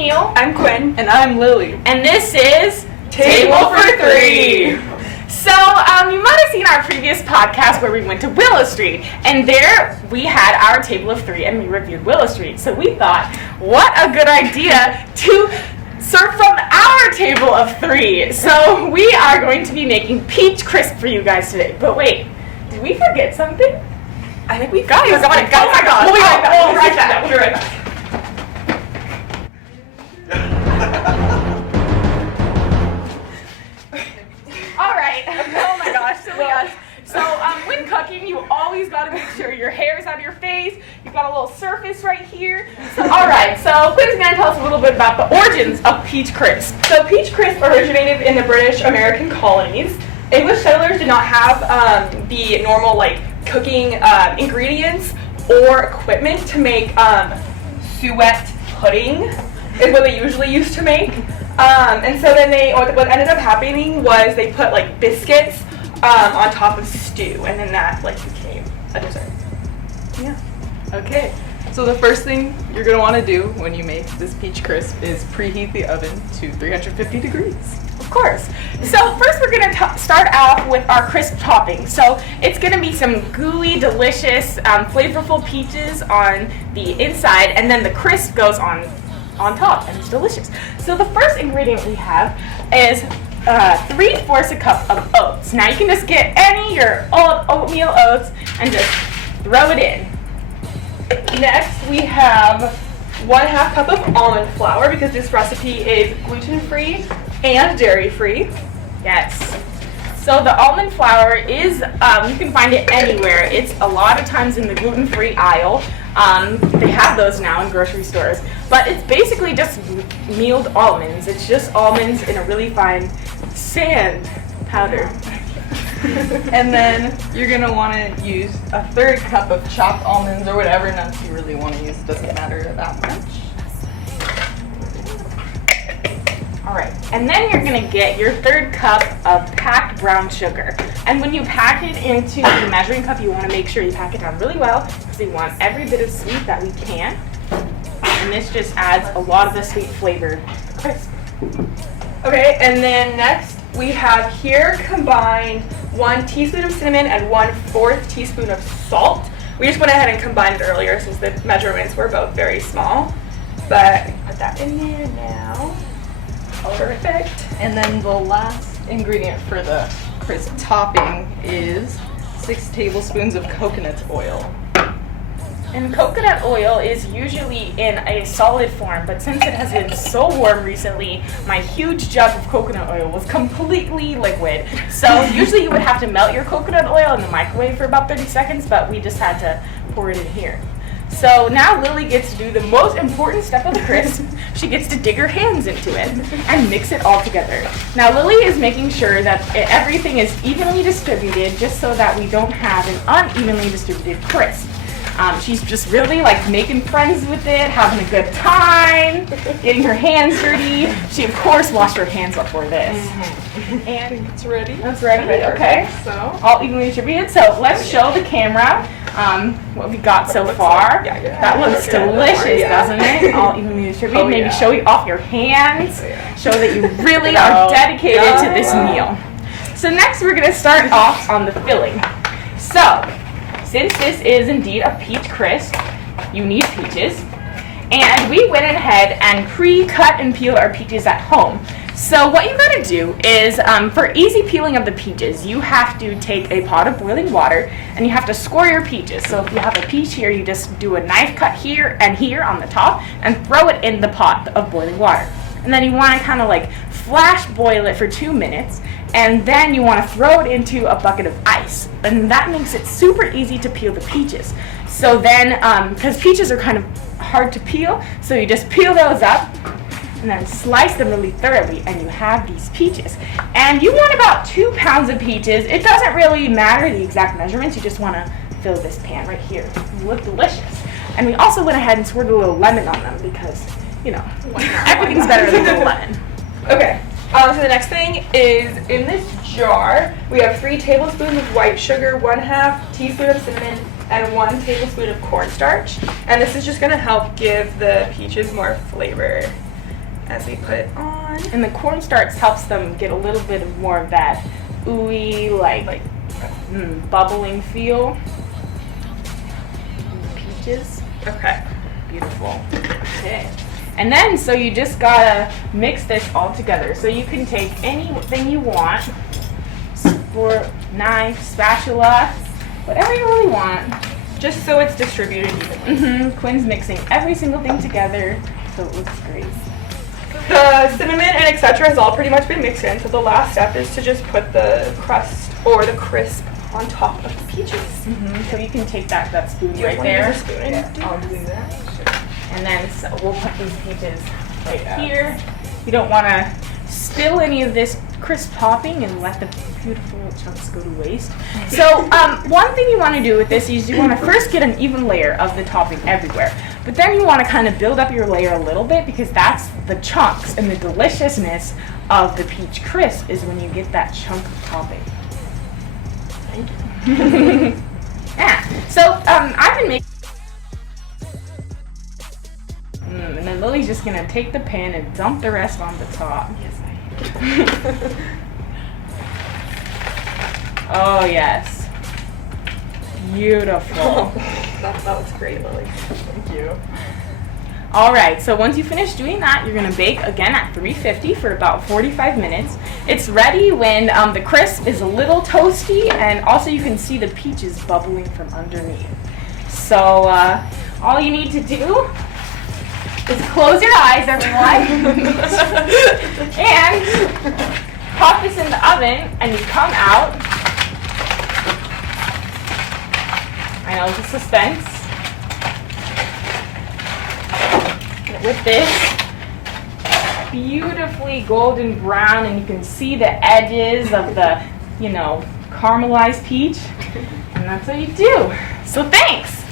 Neil. I'm Quinn. And I'm Lily. And this is Table for Three. So, you might have seen our previous podcast where we went to Willow Street, and there we had our table of three and we reviewed Willow Street. So we thought, what a good idea to serve from our table of three. So we are going to be making peach crisp for you guys today. But wait, did we forget something? I think we forgot it. Oh my gosh. We'll be right back. We'll be right back. We'll be right back. Alright. Oh my gosh, silly us. So when cooking, you always gotta make sure your hair's out of your face. You've got a little surface right here. So alright, so Quinn's gonna tell us a little bit about the origins of peach crisp. So peach crisp originated in the British American colonies. English settlers did not have the normal cooking ingredients or equipment to make suet pudding is what they usually used to make. And so then what ended up happening was they put biscuits on top of stew, and then that became a dessert. Yeah. Okay. So the first thing you're going to want to do when you make this peach crisp is preheat the oven to 350 degrees. Of course. So first we're going to start off with our crisp topping. So it's going to be some gooey, delicious, flavorful peaches on the inside, and then the crisp goes on top, and it's delicious. So the first ingredient we have is 3/4 a cup of oats. Now you can just get your old oatmeal oats and just throw it in. Next we have 1/2 cup of almond flour, because this recipe is gluten-free and dairy-free. Yes. So the almond flour is, you can find it anywhere. It's a lot of times in the gluten-free aisle. They have those now in grocery stores. But it's basically just mealed almonds. It's just almonds in a really fine sand powder. And then you're going to want to use 1/3 cup of chopped almonds or whatever nuts you really want to use. It doesn't matter that much. Alright, and then you're going to get your 1/3 cup of packed brown sugar. And when you pack it into the measuring cup, you want to make sure you pack it down really well, because we want every bit of sweet that we can. And this just adds a lot of the sweet flavor to crisp. Okay, and then next we have here combined 1 teaspoon of cinnamon and 1/4 teaspoon of salt. We just went ahead and combined it earlier since the measurements were both very small. But put that in there now. Perfect. And then the last ingredient for the crisp topping is 6 tablespoons of coconut oil. And coconut oil is usually in a solid form, but since it has been so warm recently, my huge jug of coconut oil was completely liquid. So usually you would have to melt your coconut oil in the microwave for about 30 seconds, but we just had to pour it in here. So now Lily gets to do the most important step of the crisp. She gets to dig her hands into it and mix it all together. Now Lily is making sure that everything is evenly distributed, just so that we don't have an unevenly distributed crisp. She's just really making friends with it, having a good time, getting her hands dirty. She of course washed her hands before this. And It's ready. that's ready. Okay. So All evenly distributed. So let's show the camera what we got so far. Yeah, yeah. That looks delicious, doesn't it? All evenly distributed. Oh, Maybe yeah. show you off your hands. Oh, yeah. Show that you really are dedicated to this meal. So next we're going to start off on the filling. So since this is indeed a peach crisp, you need peaches. And we went ahead and pre-cut and peeled our peaches at home. So what you gotta do is, for easy peeling of the peaches, you have to take a pot of boiling water and you have to score your peaches. So if you have a peach here, you just do a knife cut here and here on the top and throw it in the pot of boiling water. And then you wanna kinda flash boil it for 2 minutes, and then you wanna throw it into a bucket of ice. And that makes it super easy to peel the peaches. So then, because peaches are kind of hard to peel, so you just peel those up and then slice them really thoroughly, and you have these peaches. And you want about 2 pounds of peaches. It doesn't really matter the exact measurements, you just want to fill this pan right here. They look delicious. And we also went ahead and squirted a little lemon on them because, everything's better with a little lemon. Okay, so the next thing is, in this jar, we have 3 tablespoons of white sugar, 1/2 teaspoon of cinnamon, and 1 tablespoon of cornstarch. And this is just gonna help give the peaches more flavor. as we put it on. And the cornstarch helps them get a little bit of more of that ooey, like bubbling feel. And the peaches. Okay. Beautiful. Okay. And then, so you just gotta mix this all together. So you can take anything you want, fork, knife, spatula, whatever you really want. Just so it's distributed evenly. Quinn's mixing every single thing together, so it looks great. The cinnamon and etc. has all pretty much been mixed in, so the last step is to just put the crust or the crisp on top of the peaches. So you can take that spoon Do you right want to there. use a spoon and do I'll this? do that. And then so we'll put these peaches right here. You don't want to spill any of this crisp topping and let the beautiful chunks go to waste. So one thing you want to do with this is you want to first get an even layer of the topping everywhere. But then you want to kind of build up your layer a little bit because that's the chunks and the deliciousness of the peach crisp is when you get that chunk of topping. Thank you. Yeah. So I've been making. And then Lily's just gonna take the pan and dump the rest on the top. Yes, I Oh yes. Beautiful. That looks great, Lily. Thank you. Alright, so once you finish doing that, you're gonna bake again at 350 for about 45 minutes. It's ready when the crisp is a little toasty and also you can see the peaches bubbling from underneath. So all you need to do is close your eyes, everyone, and pop this in the oven, and you come out. I know, the suspense. With this beautifully golden brown, and you can see the edges of the, caramelized peach, and that's what you do. So thanks.